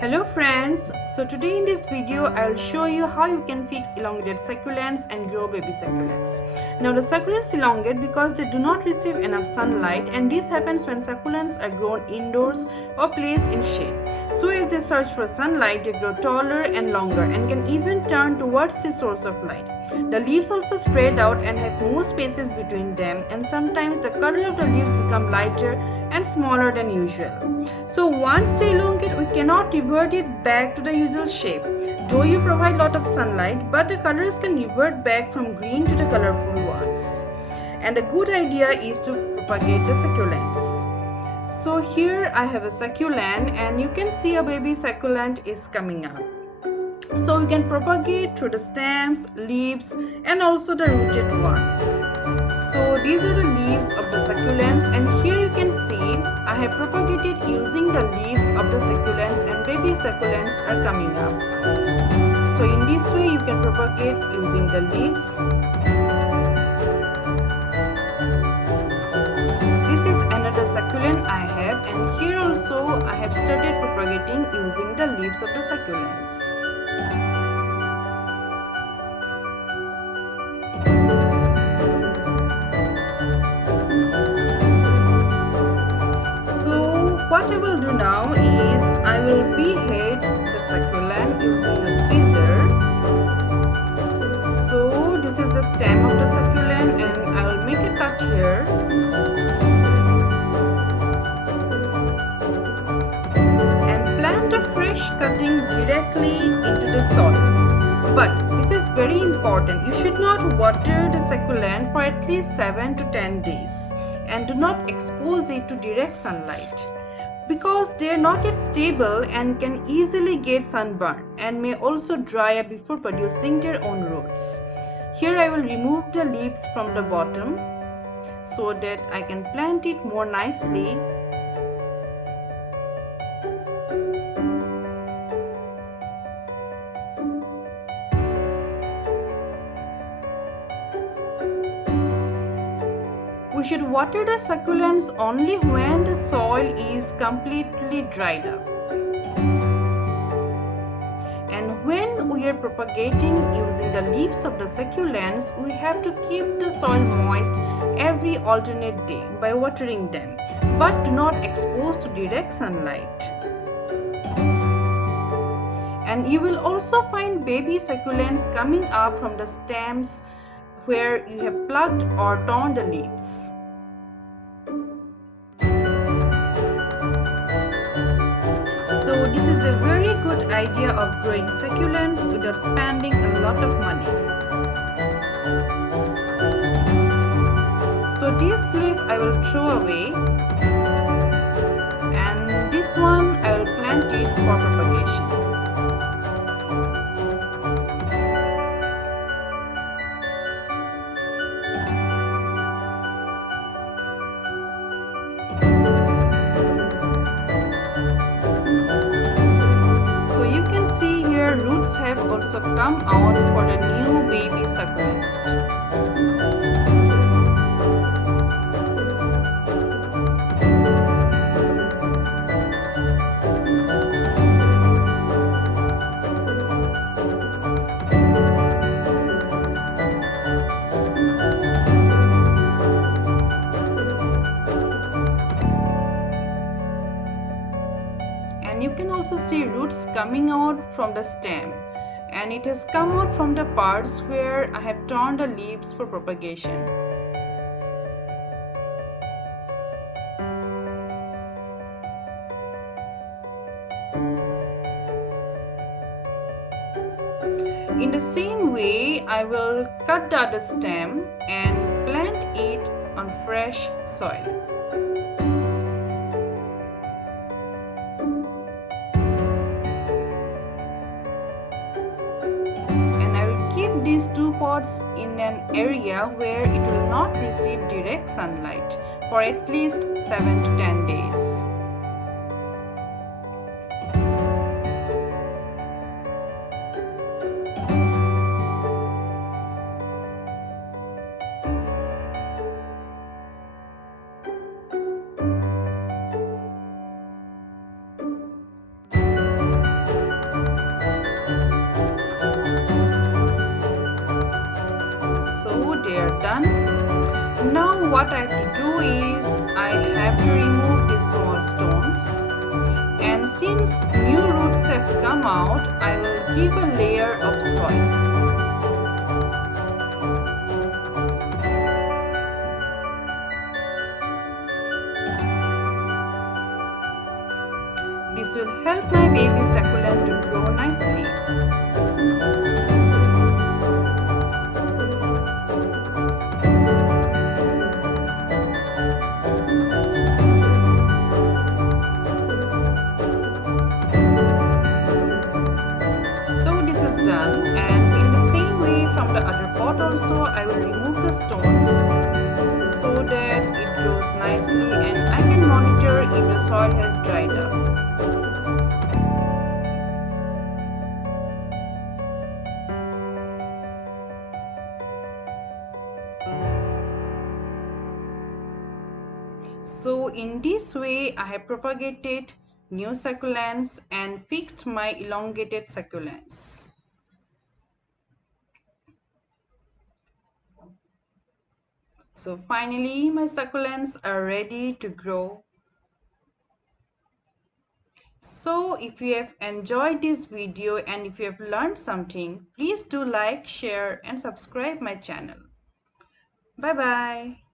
Hello friends, so today in this video I'll show you how you can fix elongated succulents and grow baby succulents. Now the succulents elongate because they do not receive enough sunlight, and this happens when succulents are grown indoors or placed in shade. So as they search for sunlight, they grow taller and longer and can even turn towards the source of light. The leaves also spread out and have more spaces between them, and sometimes the color of the leaves become lighter and smaller than usual. So once they elongate, we cannot revert it back to the usual shape. Though you provide lot of sunlight, but the colors can revert back from green to the colorful ones. And a good idea is to propagate the succulents. So here I have a succulent, and you can see a baby succulent is coming up. So we can propagate through the stems, leaves, and also the rooted ones. So these are the leaves of the succulents, and here you can see I have propagated using the leaves of the succulents, and baby succulents are coming up. So in this way you can propagate using the leaves. This is another succulent I have, and here also I have started propagating using the leaves of the succulents. What I will do now is I will behead the succulent using a scissor. So this is the stem of the succulent, and I will make a cut here. And plant a fresh cutting directly into the soil. But this is very important. You should not water the succulent for at least 7 to 10 days. And do not expose it to direct sunlight, because they are not yet stable and can easily get sunburn and may also dry up before producing their own roots. Here I will remove the leaves from the bottom so that I can plant it more nicely. We should water the succulents only when the soil is completely dried up. And when we are propagating using the leaves of the succulents, we have to keep the soil moist every alternate day by watering them, but do not expose to direct sunlight. And you will also find baby succulents coming up from the stems where you have plucked or torn the leaves. So this is a very good idea of growing succulents without spending a lot of money. So this leaf I will throw away, and this one I will plant it for propagation. Roots have also come out for the new baby succulent. And you can also see roots coming out from the stem, and it has come out from the parts where I have torn the leaves for propagation. In the same way, I will cut the other stem and plant it on fresh soil. These two pots in an area where it will not receive direct sunlight for at least 7 to 10 days. Now what I have to do is I have to remove these small stones, and since new roots have come out, I will give a layer of soil. This will help my baby succulent to grow nicely. So this is done, and in the same way from the other pot also I will remove the stones so that it grows nicely and I can monitor if the soil has dried up. So in this way I have propagated new succulents and fixed my elongated succulents. So finally my succulents are ready to grow. So if you have enjoyed this video and if you have learned something, please do like, share and subscribe my channel. Bye bye.